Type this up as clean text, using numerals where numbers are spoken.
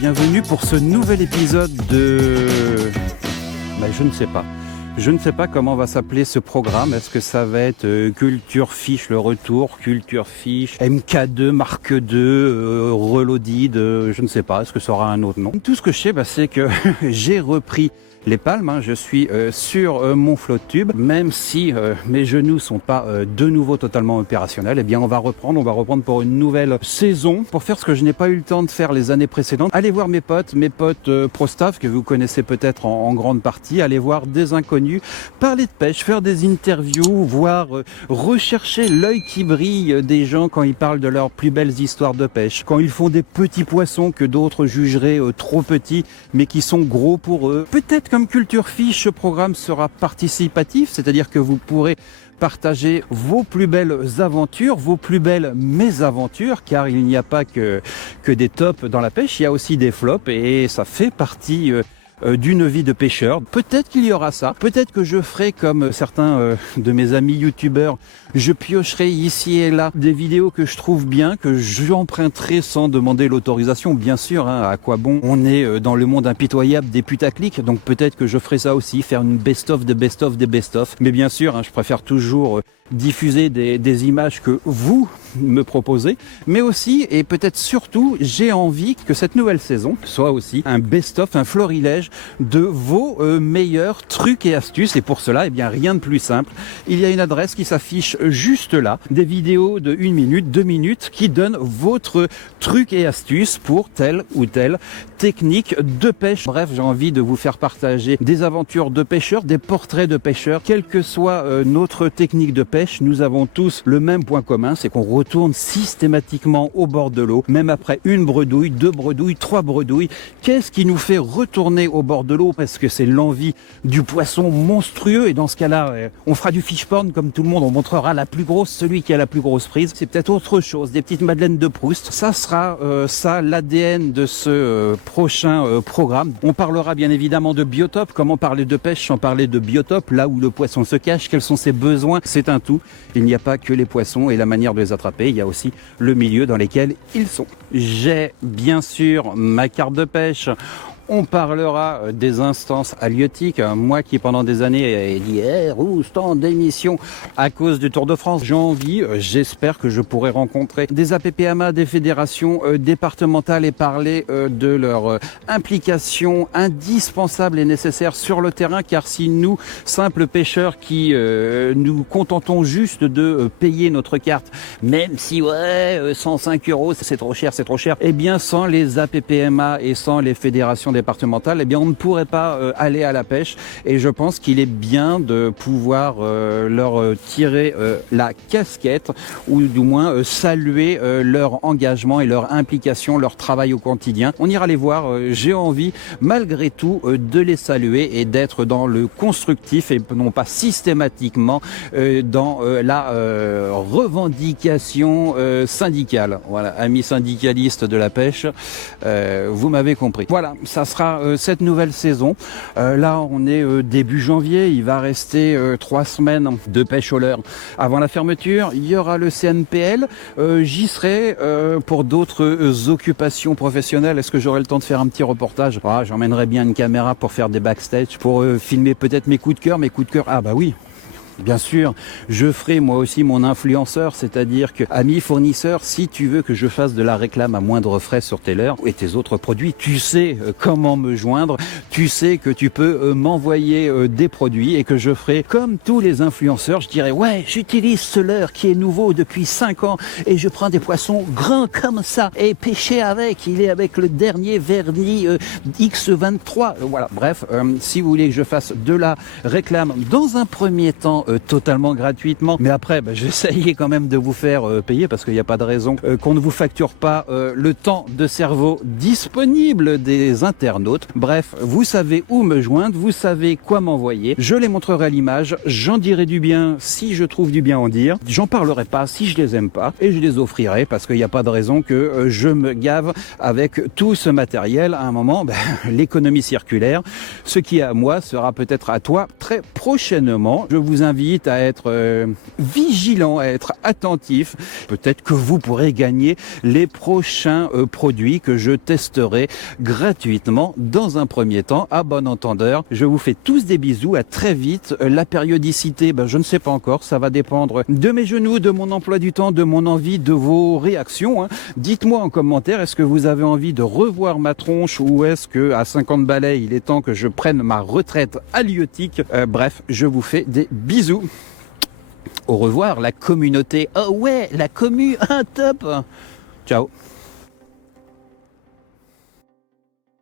Bienvenue pour ce nouvel épisode de... je ne sais pas. Je ne sais pas comment va s'appeler ce programme. Est-ce que ça va être Culture Fiche le retour, Culture Fiche, MK2, Mark 2, Reloaded, je ne sais pas. Est-ce que ça aura un autre nom? Tout ce que je sais, c'est que j'ai repris les palmes, je suis sur mon flotte-tube, même si mes genoux sont pas de nouveau totalement opérationnels, eh bien on va reprendre pour une nouvelle saison, pour faire ce que je n'ai pas eu le temps de faire les années précédentes. Allez voir mes potes pro-staff, que vous connaissez peut-être en grande partie, allez voir des inconnus, parler de pêche, faire des interviews, voire rechercher l'œil qui brille des gens quand ils parlent de leurs plus belles histoires de pêche, quand ils font des petits poissons que d'autres jugeraient trop petits, mais qui sont gros pour eux. Peut-être comme Culture Fiche, ce programme sera participatif, c'est-à-dire que vous pourrez partager vos plus belles aventures, vos plus belles mésaventures, car il n'y a pas que des tops dans la pêche, il y a aussi des flops et ça fait partie d'une vie de pêcheur. Peut-être qu'il y aura ça, peut-être que je ferai comme certains de mes amis youtubeurs, je piocherai ici et là des vidéos que je trouve bien, que j'emprunterai sans demander l'autorisation, bien sûr, à quoi bon, on est dans le monde impitoyable des putaclics, donc peut-être que je ferai ça aussi, faire une best-of des best-of des best-of, mais bien sûr, je préfère toujours diffuser des images que vous me proposez, mais aussi, et peut-être surtout, j'ai envie que cette nouvelle saison soit aussi un best-of, un florilège de vos meilleurs trucs et astuces, et pour cela, rien de plus simple. Il y a une adresse qui s'affiche juste là, des vidéos de 1 minute, 2 minutes, qui donnent votre truc et astuces pour telle ou telle technique de pêche. Bref, j'ai envie de vous faire partager des aventures de pêcheurs, des portraits de pêcheurs, quelle que soit notre technique de pêche, nous avons tous le même point commun, c'est qu'on retourne systématiquement au bord de l'eau, même après 1 bredouille, 2 bredouilles, 3 bredouilles. Qu'est-ce qui nous fait retourner au bord de l'eau? Parce que c'est l'envie du poisson monstrueux, et dans ce cas-là, on fera du fish porn comme tout le monde, on montrera la plus grosse, celui qui a la plus grosse prise. C'est peut-être autre chose, des petites madeleines de Proust. Ça sera l'ADN de ce prochain programme. On parlera bien évidemment de biotope, comment parler de pêche sans parler de biotope, là où le poisson se cache, quels sont ses besoins, c'est un tout. Il n'y a pas que les poissons et la manière de les attraper, il y a aussi le milieu dans lequel ils sont. J'ai bien sûr ma carte de pêche. On parlera des instances halieutiques. Moi qui pendant des années ai dit tant d'émissions à cause du Tour de France, j'ai envie, j'espère que je pourrai rencontrer des APPMA, des fédérations départementales et parler de leur implication indispensable et nécessaire sur le terrain, car si nous, simples pêcheurs qui nous contentons juste de payer notre carte, même si 105 €, c'est trop cher, eh bien sans les APPMA et sans les fédérations départementale, on ne pourrait pas aller à la pêche, et je pense qu'il est bien de pouvoir leur tirer la casquette, ou du moins saluer leur engagement et leur implication, leur travail au quotidien. On ira les voir, j'ai envie malgré tout de les saluer et d'être dans le constructif et non pas systématiquement dans la revendication syndicale. Voilà, amis syndicalistes de la pêche, vous m'avez compris. Voilà, ça sera cette nouvelle saison. Là, on est début janvier. Il va rester 3 semaines de pêche au leurre avant la fermeture. Il y aura le CNPL. J'y serai pour d'autres occupations professionnelles. Est-ce que j'aurai le temps de faire un petit reportage? J'emmènerai bien une caméra pour faire des backstage, pour filmer peut-être mes coups de cœur. Ah bah oui. Bien sûr, je ferai moi aussi mon influenceur, c'est-à-dire que, ami fournisseur, si tu veux que je fasse de la réclame à moindre frais sur tes leurres et tes autres produits, tu sais comment me joindre, tu sais que tu peux m'envoyer des produits, et que je ferai comme tous les influenceurs, je dirais j'utilise ce leurre qui est nouveau depuis 5 ans et je prends des poissons grands comme ça et pêcher avec, il est avec le dernier vernis X23, voilà, bref, si vous voulez que je fasse de la réclame dans un premier temps totalement gratuitement, mais après j'essayais quand même de vous faire payer, parce qu'il n'y a pas de raison qu'on ne vous facture pas le temps de cerveau disponible des internautes. Bref, vous savez où me joindre, vous savez quoi m'envoyer, je les montrerai à l'image, j'en dirai du bien si je trouve du bien à en dire, j'en parlerai pas si je les aime pas, et je les offrirai, parce qu'il n'y a pas de raison que je me gave avec tout ce matériel. À un moment, l'économie circulaire, ce qui est à moi sera peut-être à toi très prochainement. Je vous invite invite à être vigilant, à être attentif. Peut-être que vous pourrez gagner les prochains produits que je testerai gratuitement dans un premier temps. À bon entendeur, je vous fais tous des bisous, à très vite. La périodicité, je ne sais pas encore, ça va dépendre de mes genoux, de mon emploi du temps, de mon envie, de vos réactions. Dites-moi en commentaire, est-ce que vous avez envie de revoir ma tronche ou est-ce que à 50 balais, il est temps que je prenne ma retraite halieutique. Bref, je vous fais des bisous. Au revoir la communauté. Oh ouais, la commu, top. Ciao.